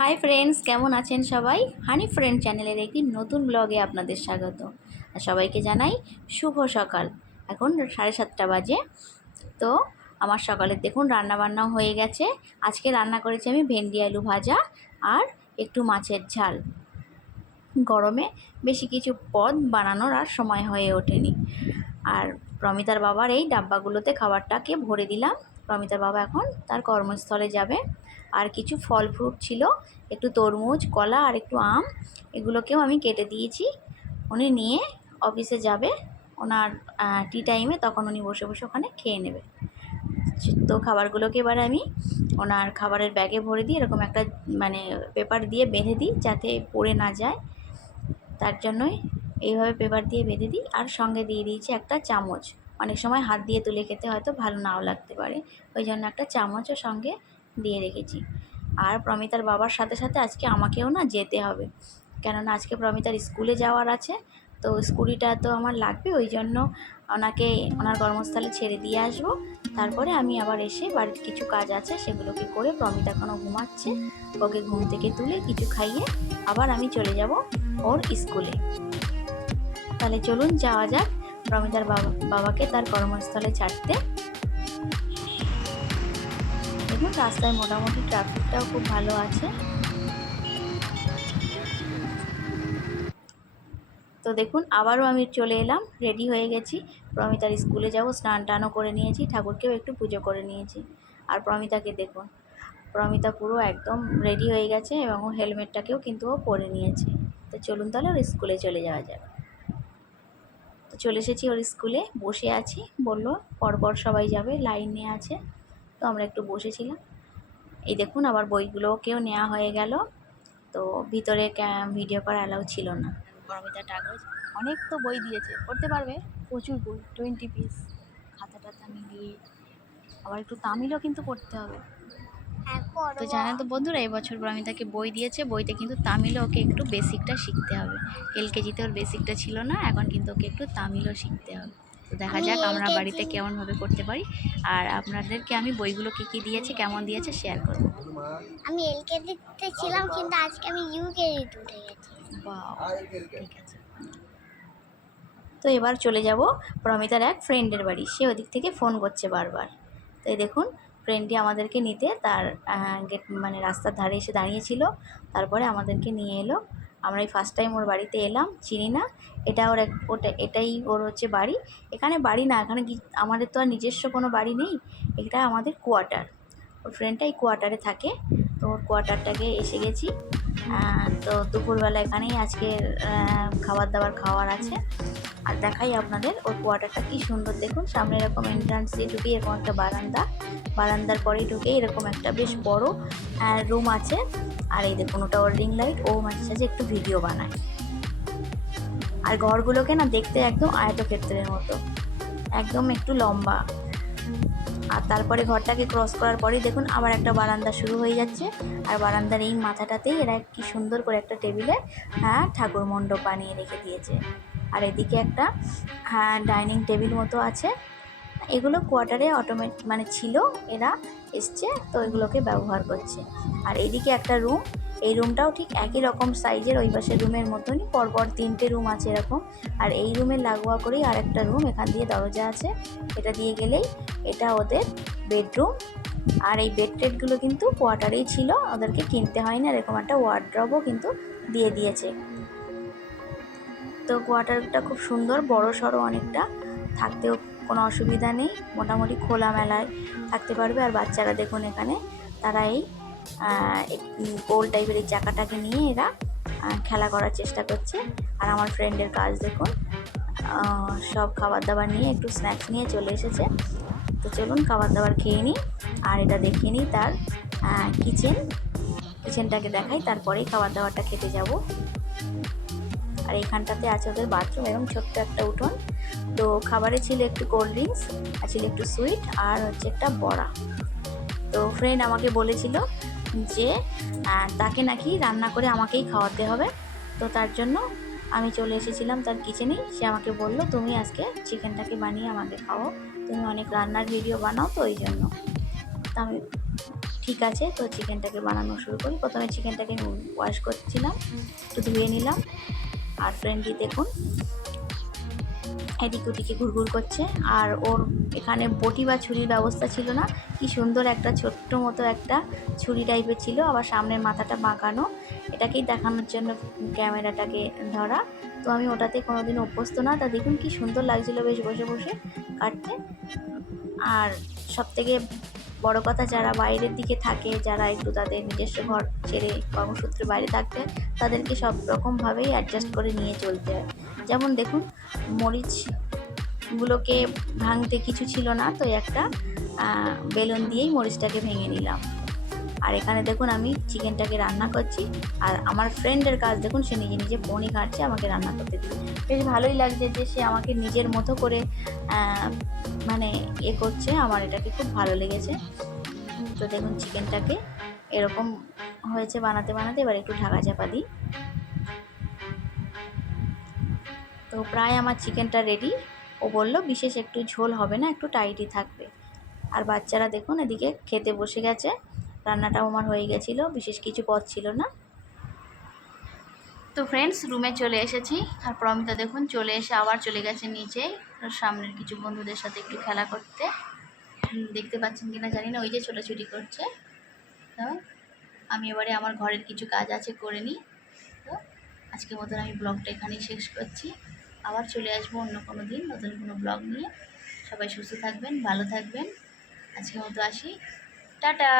Hi friends কেমন আছেন সবাই? হানি ফ্রেন্ড চ্যানেলের একটি নতুন ব্লগে আপনাদের স্বাগত। আর সবাইকে জানাই শুভ সকাল। এখন সাড়ে সাতটা বাজে। তো আমার সকালে দেখুন রান্না বান্নাও হয়ে গেছে। আজকে রান্না করেছি আমি ভেন্ডি আলু ভাজা আর একটু মাছের ঝাল। গরমে বেশি কিছু পদ বানানোর আর সময় হয়ে ওঠেনি। আর প্রমিতার বাবার এই ডাব্বাগুলোতে খাবারটাকে ভরে দিলাম। প্রমিতার বাবা এখন তার কর্মস্থলে যাবে। আর কিছু ফল ফ্রুট ছিল, একটু তরমুজ, কলা আর একটু আম, এগুলোকেও আমি কেটে দিয়েছি। উনি নিয়ে অফিসে যাবে, ওনার টি টাইমে তখন উনি বসে বসে ওখানে খেয়ে নেবে। তো খাবারগুলোকে এবার আমি ওনার খাবারের ব্যাগে ভরে দিই এরকম একটা মানে পেপার দিয়ে বেঁধে দিই যাতে পড়ে না যায়। তার জন্যই এইভাবে পেপার দিয়ে বেঁধে দিই আর সঙ্গে দিয়ে দিয়েছি একটা চামচ। অনেক সময় হাত দিয়ে তুলে খেতে হয়তো ভালো নাও লাগতে পারে। ওই জন্য একটা চামচও সঙ্গে রেখেছি। আর প্রমিতার বাবার সাথে সাথে আজকে আমাকেও না যেতে হবে। কেননা আজকে প্রমিতার স্কুলে যাওয়ার আছে, তো স্কুটিটা তো আমার লাগবে, ওই জন্য ওনাকে ওনার কর্মস্থলে ছেড়ে দিয়ে আসব। তারপরে আমি আবার এসে বাড়ির কিছু কাজ আছে, সেগুলোকে করে প্রমিতা এখনও ঘুমাচ্ছে, ওকে ঘুম থেকে তুলে কিছু খাইয়ে আবার আমি চলে যাব ওর স্কুলে। তাহলে চলুন, যাওয়া যাক। প্রমিতার বাবা বাবাকে তার কর্মস্থলে ছাড়তে দেখুন, রাস্তায় মোটামুটি ট্রাফিকটাও খুব ভালো আছে। তো দেখুন, আবারও আমি চলে এলাম রেডি হয়ে গেছি। প্রমিতার স্কুলে যাব, স্নান টানও করে নিয়েছি, ঠাকুরকেও একটু পুজো করে নিয়েছি। আর প্রমিতাকে দেখুন, প্রমিতা পুরো একদম রেডি হয়ে গেছে এবং হেলমেটটাকেও কিন্তু ও পরে নিয়েছে। তো চলুন তাহলে ওর স্কুলে চলে যাওয়া যাবে তো চলে এসেছি ওর স্কুলে, বসে আছি, বলল পরপর সবাই যাবে, লাইন আছে। তো আমরা একটু বসেছিলাম। এই দেখুন আবার বইগুলো বইগুলোকেও নেওয়া হয়ে গেল। তো ভিতরে ভিডিও করা অ্যালাউ ছিল না। পরমিতা কাগজ অনেক তো বই দিয়েছে। পড়তে পারবে? প্রচুর বই টোয়েন্টি পিস খাতা টাতা মিলিয়ে। আবার একটু তামিলও কিন্তু পড়তে হবে। তো জানেন তো বন্ধুরা এবছর প্রমিতাকে বই দিয়েছে। বইতে কিন্তু তামিলও ওকে একটু বেসিকটা শিখতে হবে। এলকেজিতে ওর বেসিকটা ছিল না এখন কিন্তু ওকে একটু তামিলও শিখতে হবে। তো দেখা যাক আমরা বাড়িতে কেমনভাবে করতে পারি। আর আপনাদেরকে আমি বইগুলো কী কী দিয়েছে কেমন দিয়েছে শেয়ার করব। আমি এলকেজিতে ছিলাম কিন্তু আজকে আমি ইউকেজিতে উঠে গেছি। ঠিক আছে। তো এবার চলে যাব প্রমিতার এক ফ্রেন্ডের বাড়ি। সে ওদিক থেকে ফোন করছে বারবার। তো এই দেখুন ফ্রেন্ডটি আমাদেরকে নিতে তার গেট মানে রাস্তার ধারে এসে দাঁড়িয়েছিল। তারপরে আমাদেরকে নিয়ে এলো। আমরা এই ফার্স্ট টাইম ওর বাড়িতে এলাম, চিনি না, এটা ওর এক, ওটা, এটাই ওর হচ্ছে বাড়ি। এখানে বাড়ি না, এখানে আমাদের তো আর নিজস্ব কোনো বাড়ি নেই, এটা আমাদের কোয়ার্টার ওর ফ্রেন্ডটা এই কোয়ার্টারে থাকে, তো ওর কোয়ার্টারটাকে এসে গেছি। তো দুপুরবেলা এখানেই আজকে খাবার দাবার খাওয়ার আছে। আর দেখাই আপনাদের ওর কোয়ার্টারটা কি সুন্দর। দেখুন, সামনে এরকম এন্ট্রান্স দিয়ে ঢুকে এরকম একটা বারান্দা। বারান্দার পরেই ঢুকে এরকম একটা বেশ বড় রুম আছে। আর এই দেখুন, ওটা ওর রিং লাইট ও মাঝে সাঝে একটু ভিডিও বানায়। আর ঘরগুলোকে না দেখতে একদম আয়তক্ষেত্রের মতো। একদম একটু লম্বা। আর তারপরে ঘরটাকে ক্রস করার পরেই দেখুন আবার একটা বারান্দা শুরু হয়ে যাচ্ছে। আর বারান্দার এই মাথাটাতেই এরা কি সুন্দর করে একটা টেবিলে হ্যাঁ ঠাকুর মণ্ডপ বানিয়ে রেখে দিয়েছে। আর এদিকে একটা হ্যাঁ ডাইনিং টেবিল মতো আছে। এগুলো কোয়ার্টারে অটোমেটিক মানে ছিল, এরা এসছে, তো এগুলোকে ব্যবহার করছে। আর এদিকে একটা রুম এই রুমটাও ঠিক একই রকম সাইজের ওই পাশের রুমের মতনই, পরপর তিনটে রুম আছে এরকম। আর এই রুমের লাগোয়া করেই আর একটা রুম এখান দিয়ে দরজা আছে। এটা দিয়ে গেলেই এটা ওদের বেডরুম আর এই বেড টেডগুলো কিন্তু কোয়ার্টারেই ছিল, ওদেরকে কিনতে হয় না এরকম একটা ওয়ার্ড্রবও কিন্তু দিয়ে দিয়েছে। তো কোয়ার্টারটা খুব সুন্দর বড় সড়ো অনেকটা। থাকতেও কোনো অসুবিধা নেই। মোটামুটি খোলামেলায় থাকতে পারবে। আর বাচ্চারা দেখুন এখানে, তারা এই গোল টাইপের এই চাকাটাকে নিয়ে এরা খেলা করার চেষ্টা করছে। আর আমার ফ্রেন্ডের কাজ দেখুন সব খাবার দাবার নিয়ে একটু স্ন্যাক্স নিয়ে চলে এসেছে। তো চলুন খাবার দাবার খেয়ে নিই, আর এটা দেখিয়ে নিই তার কিচেন কিচেনটাকে দেখাই, তারপরেই খাবার দাবারটা খেতে যাব। আর এইখানটাতে আছে ওদের বাথরুম এবং ছোট্ট একটা উঠোন। তো খাবারে ছিল একটু কোল্ড ড্রিঙ্কস আর ছিল একটু সুইট আর হচ্ছে একটা বড়া। তো ফ্রেন্ড আমাকে বলেছিল যে তাকে নাকি রান্না করে আমাকেই খাওয়াতে হবে। তো তার জন্য আমি চলে এসেছিলাম তার কিচেনে সে আমাকে বলল, তুমি আজকে চিকেনটাকে বানিয়ে আমাকে খাও তুমি অনেক রান্নার ভিডিও বানাও তো ওই জন্য। আমি, ঠিক ঠিক আছে, তো চিকেনটাকে বানানো শুরু করি। প্রথমে চিকেনটাকে ওয়াশ করছিলাম একটু ধুয়ে নিলাম। আর ফ্রেন্ডলি দেখুন এদিক ওদিকে ঘুরঘুর করছে। আর ওর এখানে বটি বা ছুরির ব্যবস্থা ছিল না। কি সুন্দর একটা ছোট্ট মতো একটা ছুরি টাইপের ছিল। আবার সামনের মাথাটা বাঁকানো। এটাকেই দেখানোর জন্য ক্যামেরাটাকে ধরা। তো আমি ওটাতে কোনোদিন অভ্যস্ত না। তা দেখুন কি সুন্দর লাগছিল বেশ বসে বসে কাটতে। আর সব থেকে বড় কথা, যারা বাইরের দিকে থাকে, যারা একটু তাদের নিজস্ব ঘর ছেড়ে কর্মসূত্রে বাইরে থাকতে, তাদেরকে সব রকমভাবেই অ্যাডজাস্ট করে নিয়ে চলতে হয়। যেমন দেখুন মরিচগুলোকে ভাঙতে কিছু ছিল না, তো একটা বেলুন দিয়েই মরিচটাকে ভেঙে নিলাম। আর এখানে দেখুন, আমি চিকেনটাকে রান্না করছি। আর আমার ফ্রেন্ডের কাজ দেখুন, সে নিজে নিজে ফোনই ঘাটছে আমাকে রান্না করতে দিয়ে বেশ ভালোই লাগছে যে সে আমাকে নিজের মতো করে মানে এ করছে। আমার এটাকে খুব ভালো লেগেছে। তো দেখুন, চিকেনটাকে এরকম হয়েছে বানাতে বানাতে। এবার একটু ঢাকা চাপা দিই। তো প্রায় আমার চিকেনটা রেডি ও বলল, বিশেষ একটু ঝোল হবে না, একটু টাইটই থাকবে। আর বাচ্চারা দেখুন, এদিকে খেতে বসে গেছে। রান্নাটাও আমার হয়ে গেছিল, বিশেষ কিছু পথ ছিল না। তো ফ্রেন্ডস রুমে চলে এসেছি। আর প্রমিতা দেখুন, চলে এসে আবার চলে গেছে নিচে। সামনের কিছু বন্ধুদের সাথে একটু খেলা করতে। দেখতে পাচ্ছেন কিনা জানি না, ওই যে ছোটাছুটি করছে। তো আমি এবারে আমার ঘরের কিছু কাজ আছে, করে নিই। তো আজকের মতন আমি ব্লগটা এখানেই শেষ করছি। আবার চলে আসব অন্য কোনো দিন, নতুন কোনো ব্লগ নিয়ে। সবাই সুস্থ থাকবেন, ভালো থাকবেন। আজকের মতো আসি। টাটা!